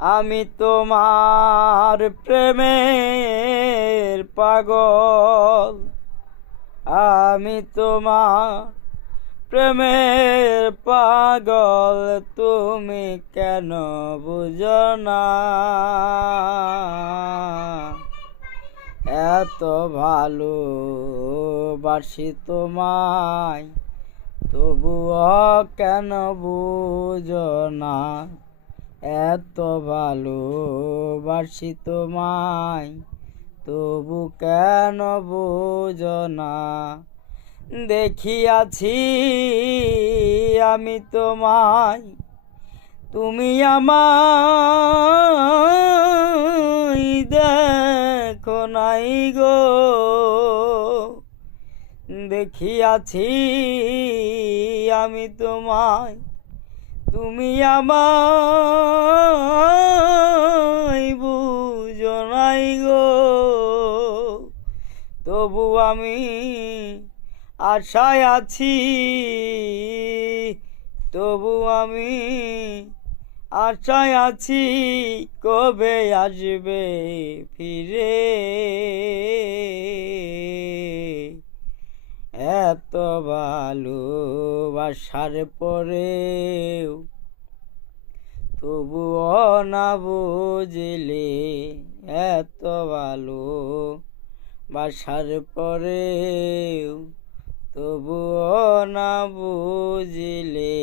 আমি তোমার প্রেমের পাগল, আমি তোমার প্রেমের পাগল, তুমি কেন বুঝো না? এত ভালোবাসি তোমায়, তবুও কেন বুঝো না? এত ভালোবাসি তোমায়, তবু কেন বুঝো না? দেখিয়াছি আমি তোমায়, তুমি আমায় দেখো নাই গো। দেখিয়াছি আমি তোমায়, তুমি আমায় বুঝো নাই গো। তবু আমি আশায় আছি, তবু আমি আশায় আছি, কবে আসবে ফিরে? এত ভালোবাসার পরেও তবুও না বুঝলে, এত ভালোবাসার পরেও তবুও না বুঝলে।